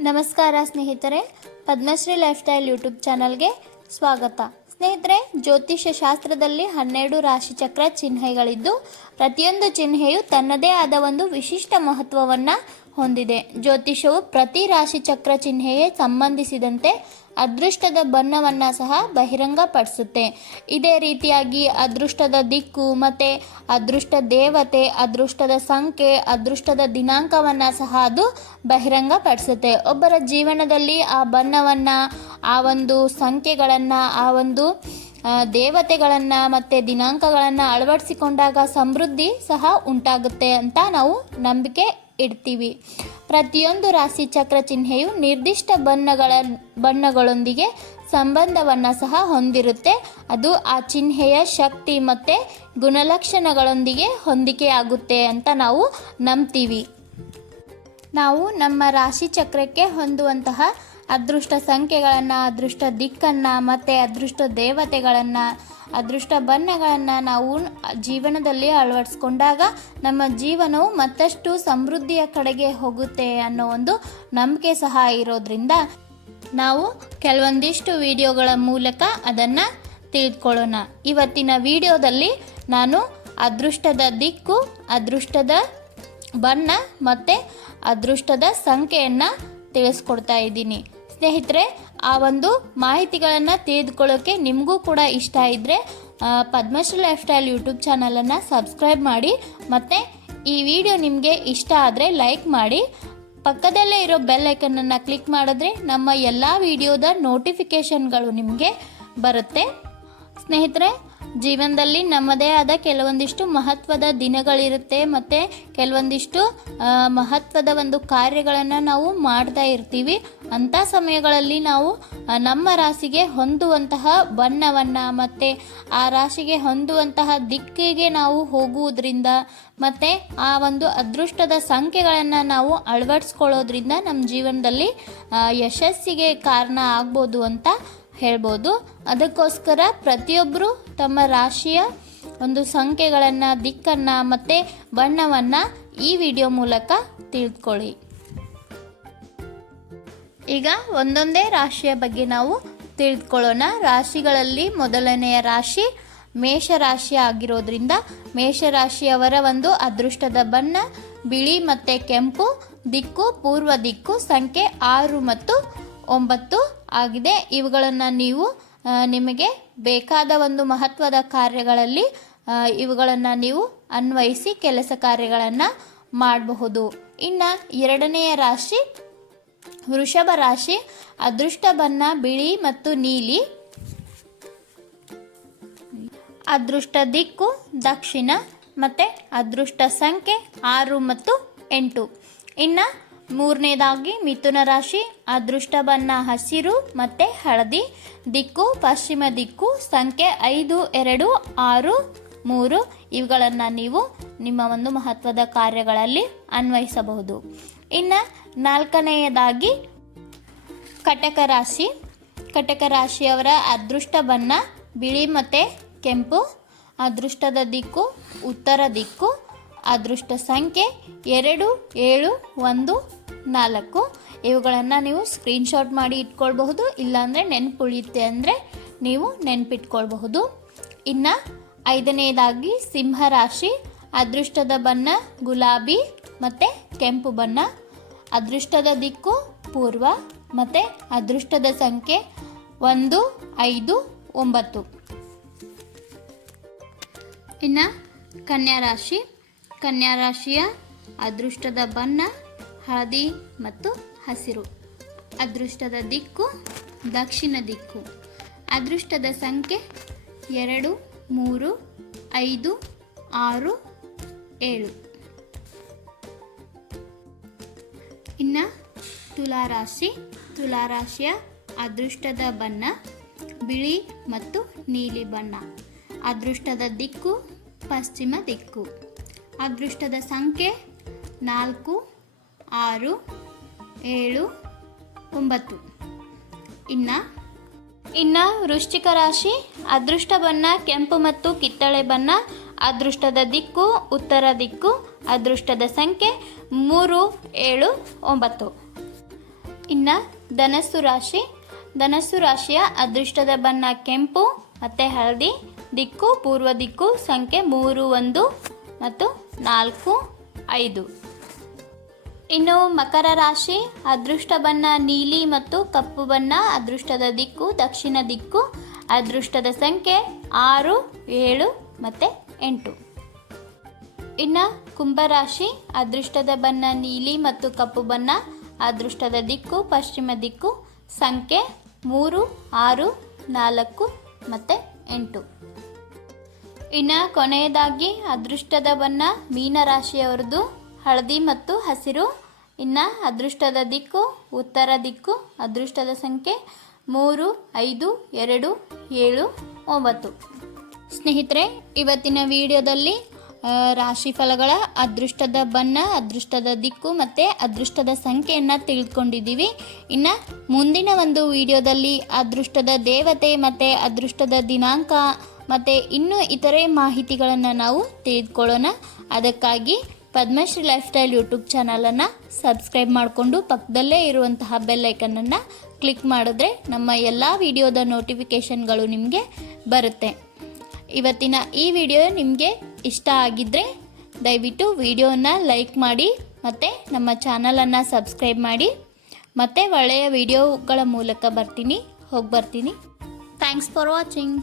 ನಮಸ್ಕಾರ ಸ್ನೇಹಿತರೆ, Padmashri lifestyle YouTube ಚಾನಲ್ಗೆ ಸ್ವಾಗತ. ಸ್ನೇಹಿತರೆ, ಜ್ಯೋತಿಷ್ಯ ಶಾಸ್ತ್ರದಲ್ಲಿ ಹನ್ನೆರಡು ರಾಶಿಚಕ್ರ ಚಿಹ್ನೆಗಳಿದ್ದು, ಪ್ರತಿಯೊಂದು ಚಿಹ್ನೆಯು ತನ್ನದೇ ಆದ ಒಂದು ವಿಶಿಷ್ಟ ಮಹತ್ವವನ್ನು ಹೊಂದಿದೆ. ಜ್ಯೋತಿಷವು ಪ್ರತಿ ರಾಶಿಚಕ್ರ ಚಿಹ್ನೆಗೆ ಸಂಬಂಧಿಸಿದಂತೆ ಅದೃಷ್ಟದ ಬಣ್ಣವನ್ನು ಸಹ ಬಹಿರಂಗಪಡಿಸುತ್ತೆ. ಇದೇ ರೀತಿಯಾಗಿ ಅದೃಷ್ಟದ ದಿಕ್ಕು ಮತ್ತು ಅದೃಷ್ಟ ದೇವತೆ, ಅದೃಷ್ಟದ ಸಂಖ್ಯೆ, ಅದೃಷ್ಟದ ದಿನಾಂಕವನ್ನು ಸಹ ಅದು ಬಹಿರಂಗಪಡಿಸುತ್ತೆ. ಒಬ್ಬರ ಜೀವನದಲ್ಲಿ ಆ ಬಣ್ಣವನ್ನು, ಆ ಒಂದು ಸಂಖ್ಯೆಗಳನ್ನು, ಆ ಒಂದು ದೇವತೆಗಳನ್ನು ಮತ್ತು ದಿನಾಂಕಗಳನ್ನು ಅಳವಡಿಸಿಕೊಂಡಾಗ ಸಮೃದ್ಧಿ ಸಹ ಉಂಟಾಗುತ್ತೆ ಅಂತ ನಾವು ನಂಬಿಕೆ ಇಡ್ತೀವಿ. ಪ್ರತಿಯೊಂದು ರಾಶಿ ಚಕ್ರ ಚಿಹ್ನೆಯು ನಿರ್ದಿಷ್ಟ ಬಣ್ಣಗಳ, ಬಣ್ಣಗಳೊಂದಿಗೆ ಸಂಬಂಧವನ್ನು ಸಹ ಹೊಂದಿರುತ್ತೆ. ಅದು ಆ ಚಿಹ್ನೆಯ ಶಕ್ತಿ ಮತ್ತು ಗುಣಲಕ್ಷಣಗಳೊಂದಿಗೆ ಹೊಂದಿಕೆಯಾಗುತ್ತೆ ಅಂತ ನಾವು ನಂಬ್ತೀವಿ. ನಾವು ನಮ್ಮ ರಾಶಿ ಚಕ್ರಕ್ಕೆ ಹೊಂದುವಂತಹ ಅದೃಷ್ಟ ಸಂಖ್ಯೆಗಳನ್ನು, ಅದೃಷ್ಟ ದಿಕ್ಕನ್ನು, ಮತ್ತು ಅದೃಷ್ಟ ದೇವತೆಗಳನ್ನು, ಅದೃಷ್ಟ ಬಣ್ಣಗಳನ್ನು ನಾವು ಜೀವನದಲ್ಲಿ ಅಳವಡಿಸ್ಕೊಂಡಾಗ ನಮ್ಮ ಜೀವನವು ಮತ್ತಷ್ಟು ಸಮೃದ್ಧಿಯ ಕಡೆಗೆ ಹೋಗುತ್ತೆ ಅನ್ನೋ ಒಂದು ನಂಬಿಕೆ ಸಹ ಇರೋದ್ರಿಂದ ನಾವು ಕೆಲವೊಂದಿಷ್ಟು ವಿಡಿಯೋಗಳ ಮೂಲಕ ಅದನ್ನು ತಿಳಿದುಕೊಳ್ಳೋಣ ಇವತ್ತಿನ ವಿಡಿಯೋದಲ್ಲಿ ನಾನು ಅದೃಷ್ಟದ ದಿಕ್ಕು, ಅದೃಷ್ಟದ ಬಣ್ಣ ಮತ್ತು ಅದೃಷ್ಟದ ಸಂಖ್ಯೆಯನ್ನು ತಿಳಿಸ್ಕೊಡ್ತಾ ಇದ್ದೀನಿ. ಸ್ನೇಹಿತರೆ, ಆ ಒಂದು ಮಾಹಿತಿಗಳನ್ನು ತಿಳಿದುಕೊಳ್ಳೋಕ್ಕೆ ನಿಮಗೂ ಕೂಡ ಇಷ್ಟ ಇದ್ದರೆ ಪದ್ಮಶ್ರೀ ಲೈಫ್ ಸ್ಟೈಲ್ ಯೂಟ್ಯೂಬ್ ಚಾನಲನ್ನು ಸಬ್ಸ್ಕ್ರೈಬ್ ಮಾಡಿ, ಮತ್ತು ಈ ವಿಡಿಯೋ ನಿಮಗೆ ಇಷ್ಟ ಆದರೆ ಲೈಕ್ ಮಾಡಿ. ಪಕ್ಕದಲ್ಲೇ ಇರೋ ಬೆಲ್ ಐಕನನ್ನು ಕ್ಲಿಕ್ ಮಾಡಿದ್ರೆ ನಮ್ಮ ಎಲ್ಲ ವಿಡಿಯೋದ ನೋಟಿಫಿಕೇಷನ್ಗಳು ನಿಮಗೆ ಬರುತ್ತೆ. ಸ್ನೇಹಿತರೆ ಜೀವನದಲ್ಲಿ ನಮ್ಮದೇ ಆದ ಕೆಲವೊಂದಿಷ್ಟು ಮಹತ್ವದ ದಿನಗಳಿರುತ್ತೆ ಮತ್ತು ಕೆಲವೊಂದಿಷ್ಟು ಮಹತ್ವದ ಒಂದು ಕಾರ್ಯಗಳನ್ನು ನಾವು ಮಾಡ್ತಾ ಇರ್ತೀವಿ. ಅಂಥ ಸಮಯಗಳಲ್ಲಿ ನಾವು ನಮ್ಮ ರಾಶಿಗೆ ಹೊಂದುವಂತಹ ಬಣ್ಣವನ್ನು ಮತ್ತು ಆ ರಾಶಿಗೆ ಹೊಂದುವಂತಹ ದಿಕ್ಕಿಗೆ ನಾವು ಹೋಗುವುದರಿಂದ ಮತ್ತು ಆ ಒಂದು ಅದೃಷ್ಟದ ಸಂಖ್ಯೆಗಳನ್ನು ನಾವು ಅಳವಡಿಸ್ಕೊಳ್ಳೋದ್ರಿಂದ ನಮ್ಮ ಜೀವನದಲ್ಲಿ ಯಶಸ್ಸಿಗೆ ಕಾರಣ ಆಗ್ಬೋದು ಅಂತ ಹೇಳ್ಬೋದು. ಅದಕ್ಕೋಸ್ಕರ ಪ್ರತಿಯೊಬ್ಬರು ತಮ್ಮ ರಾಶಿಯ ಒಂದು ಸಂಖ್ಯೆಗಳನ್ನು, ದಿಕ್ಕನ್ನು ಮತ್ತು ಬಣ್ಣವನ್ನು ಈ ವಿಡಿಯೋ ಮೂಲಕ ತಿಳಿದುಕೊಳ್ಳಿ. ಈಗ ಒಂದೊಂದೇ ರಾಶಿಯ ಬಗ್ಗೆ ನಾವು ತಿಳಿದುಕೊಳ್ಳೋಣ. ರಾಶಿಗಳಲ್ಲಿ ಮೊದಲನೆಯ ರಾಶಿ ಮೇಷರಾಶಿ ಆಗಿರೋದ್ರಿಂದ ಮೇಷರಾಶಿಯವರ ಒಂದು ಅದೃಷ್ಟದ ಬಣ್ಣ, ಬಿಳಿ ಮತ್ತು ಕೆಂಪು, ದಿಕ್ಕು, ಪೂರ್ವ ದಿಕ್ಕು, ಸಂಖ್ಯೆ ಆರು ಮತ್ತು ಒಂಬತ್ತು. ಆಗಿದೆ. ಇವುಗಳನ್ನು ನೀವು ನಿಮಗೆ ಬೇಕಾದ ಒಂದು ಮಹತ್ವದ ಕಾರ್ಯಗಳಲ್ಲಿ ಇವುಗಳನ್ನು ನೀವು ಅನ್ವಯಿಸಿ ಕೆಲಸ ಕಾರ್ಯಗಳನ್ನು ಮಾಡಬಹುದು. ಇನ್ನು ಎರಡನೆಯ ರಾಶಿ, ವೃಷಭ ರಾಶಿ, ಅದೃಷ್ಟ ಬಣ್ಣ, ಬಿಳಿ ಮತ್ತು ನೀಲಿ. ಅದೃಷ್ಟ ದಿಕ್ಕು, ದಕ್ಷಿಣ ಮತ್ತು ಅದೃಷ್ಟ ಸಂಖ್ಯೆ ಆರು ಮತ್ತು ಎಂಟು. ಇನ್ನು ಮೂರನೇದಾಗಿ ಮಿಥುನ ರಾಶಿ ಅದೃಷ್ಟ ಬಣ್ಣ ಹಸಿರು ಮತ್ತು ಹಳದಿ, ದಿಕ್ಕು, ಪಶ್ಚಿಮ ದಿಕ್ಕು, ಸಂಖ್ಯೆ ಐದು, ಎರಡು, ಆರು, ಮೂರು, ಇವುಗಳನ್ನು ನೀವು ನಿಮ್ಮ ಒಂದು ಮಹತ್ವದ ಕಾರ್ಯಗಳಲ್ಲಿ ಅನ್ವಯಿಸಬಹುದು. ಇನ್ನು ನಾಲ್ಕನೆಯದಾಗಿ ಕಟಕ ರಾಶಿ, ಕಟಕ ರಾಶಿಯವರ ಅದೃಷ್ಟ ಬಣ್ಣ ಬಿಳಿ ಮತ್ತು ಕೆಂಪು, ಅದೃಷ್ಟದ ದಿಕ್ಕು, ಉತ್ತರ ದಿಕ್ಕು ಅದೃಷ್ಟ ಸಂಖ್ಯೆ ಎರಡು, ಏಳು, ಒಂದು, ನಾಲ್ಕು. ಇವುಗಳನ್ನು ನೀವು ಸ್ಕ್ರೀನ್ಶಾಟ್ ಮಾಡಿ ಇಟ್ಕೊಳ್ಬಹುದು, ಇಲ್ಲಾಂದರೆ ನೆನಪುಳಿಯುತ್ತೆ ಅಂದರೆ ನೀವು ನೆನಪಿಟ್ಕೊಳ್ಬಹುದು. ಇನ್ನು ಐದನೇದಾಗಿ ಸಿಂಹರಾಶಿ, ಅದೃಷ್ಟದ ಬಣ್ಣ ಗುಲಾಬಿ ಮತ್ತು ಕೆಂಪು ಬಣ್ಣ. ಅದೃಷ್ಟದ ದಿಕ್ಕು ಪೂರ್ವ ಮತ್ತು ಅದೃಷ್ಟದ ಸಂಖ್ಯೆ ಒಂದು, ಐದು, ಒಂಬತ್ತು. ಇನ್ನು ಕನ್ಯಾ ರಾಶಿ ಕನ್ಯಾ ರಾಶಿಯ ಅದೃಷ್ಟದ ಬಣ್ಣ, ಹಳದಿ ಮತ್ತು ಹಸಿರು. ಅದೃಷ್ಟದ ದಿಕ್ಕು, ದಕ್ಷಿಣ ದಿಕ್ಕು. ಅದೃಷ್ಟದ ಸಂಖ್ಯೆ ಎರಡು, ಮೂರು, ಐದು, ಆರು, ಏಳು. ಇನ್ನು ತುಲಾರಾಶಿ, ತುಲಾರಾಶಿಯ ಅದೃಷ್ಟದ ಬಣ್ಣ, ಬಿಳಿ ಮತ್ತು ನೀಲಿ ಬಣ್ಣ. ಅದೃಷ್ಟದ ದಿಕ್ಕು, ಪಶ್ಚಿಮ ದಿಕ್ಕು. ಅದೃಷ್ಟದ ಸಂಖ್ಯೆ ನಾಲ್ಕು, ಆರು, ಏಳು, ಒಂಬತ್ತು. ಇನ್ನು? ಇನ್ನು ವೃಶ್ಚಿಕ ರಾಶಿ, ಅದೃಷ್ಟ ಬಣ್ಣ, ಕೆಂಪು ಮತ್ತು ಕಿತ್ತಳೆ ಬಣ್ಣ, ಅದೃಷ್ಟದ ದಿಕ್ಕು, ಉತ್ತರ ದಿಕ್ಕು, ಅದೃಷ್ಟದ ಸಂಖ್ಯೆ ಮೂರು, ಏಳು, ಒಂಬತ್ತು. ಇನ್ನು ಧನಸ್ಸು ರಾಶಿ, ಧನಸ್ಸು ರಾಶಿಯ ಅದೃಷ್ಟದ ಬಣ್ಣ ಕೆಂಪು, ಮತ್ತು ಹಳದಿ, ದಿಕ್ಕು, ಪೂರ್ವ ದಿಕ್ಕು, ಸಂಖ್ಯೆ ಮೂರು, ಒಂದು. ಮತ್ತು ನಾಲ್ಕು, ಐದು. ಇನ್ನು ಮಕರ ರಾಶಿ, ಅದೃಷ್ಟ ಬಣ್ಣ ನೀಲಿ ಮತ್ತು ಕಪ್ಪು ಬಣ್ಣ, ಅದೃಷ್ಟದ ದಿಕ್ಕು, ದಕ್ಷಿಣ ದಿಕ್ಕು, ಅದೃಷ್ಟದ ಸಂಖ್ಯೆ ಆರು, ಏಳು ಮತ್ತು ಎಂಟು. ಇನ್ನು ಕುಂಭರಾಶಿ ಅದೃಷ್ಟದ ಬಣ್ಣ ನೀಲಿ ಮತ್ತು ಕಪ್ಪು ಬಣ್ಣ, ಅದೃಷ್ಟದ ದಿಕ್ಕು, ಪಶ್ಚಿಮ ದಿಕ್ಕು, ಸಂಖ್ಯೆ ಮೂರು, ಆರು, ನಾಲ್ಕು ಮತ್ತು ಎಂಟು. ಇನ್ನು ಕೊನೆಯದಾಗಿ ಅದೃಷ್ಟದ ಬಣ್ಣ ಮೀನರಾಶಿಯವರದು. ಹಳದಿ ಮತ್ತು ಹಸಿರು. ಇನ್ನು ಅದೃಷ್ಟದ ದಿಕ್ಕು, ಉತ್ತರ ದಿಕ್ಕು, ಅದೃಷ್ಟದ ಸಂಖ್ಯೆ ಮೂರು, ಐದು, ಎರಡು, ಏಳು, ಒಂಬತ್ತು. ಸ್ನೇಹಿತರೆ, ಇವತ್ತಿನ ವಿಡಿಯೋದಲ್ಲಿ ರಾಶಿ ರಾಶಿಫಲಗಳ ಅದೃಷ್ಟದ ಬಣ್ಣ, ಅದೃಷ್ಟದ ದಿಕ್ಕು ಮತ್ತು ಅದೃಷ್ಟದ ಸಂಖ್ಯೆಯನ್ನು ತಿಳ್ಕೊಂಡಿದ್ದೀವಿ. ಇನ್ನು ಮುಂದಿನ ಒಂದು ವಿಡಿಯೋದಲ್ಲಿ ಅದೃಷ್ಟದ ದೇವತೆ ಮತ್ತು ಅದೃಷ್ಟದ ದಿನಾಂಕ ಮತ್ತು ಇನ್ನೂ ಇತರೆ ಮಾಹಿತಿಗಳನ್ನು ನಾವು ತಿಳಿದುಕೊಳ್ಳೋಣ. ಅದಕ್ಕಾಗಿ ಪದ್ಮಶ್ರೀ ಲೈಫ್ ಸ್ಟೈಲ್ ಯೂಟ್ಯೂಬ್ ಚಾನಲನ್ನು ಸಬ್ಸ್ಕ್ರೈಬ್ ಮಾಡಿಕೊಂಡು ಪಕ್ಕದಲ್ಲೇ ಇರುವಂತಹ ಬೆಲ್ಲೈಕನನ್ನು ಕ್ಲಿಕ್ ಮಾಡಿದ್ರೆ ನಮ್ಮ ಎಲ್ಲ ವಿಡಿಯೋದ ನೋಟಿಫಿಕೇಷನ್ಗಳು ನಿಮಗೆ ಬರುತ್ತೆ. ಇವತ್ತಿನ ಈ ವಿಡಿಯೋ ನಿಮಗೆ ಇಷ್ಟ ಆಗಿದ್ದರೆ ದಯವಿಟ್ಟು ವಿಡಿಯೋನ ಲೈಕ್ ಮಾಡಿ ಮತ್ತು ನಮ್ಮ ಚಾನಲನ್ನು ಸಬ್ಸ್ಕ್ರೈಬ್ ಮಾಡಿ. ಮತ್ತೆ ಒಳ್ಳೆಯ ವಿಡಿಯೋಗಳ ಮೂಲಕ ಬರ್ತೀನಿ. ಹೋಗಿ ಬರ್ತೀನಿ. Thanks for watching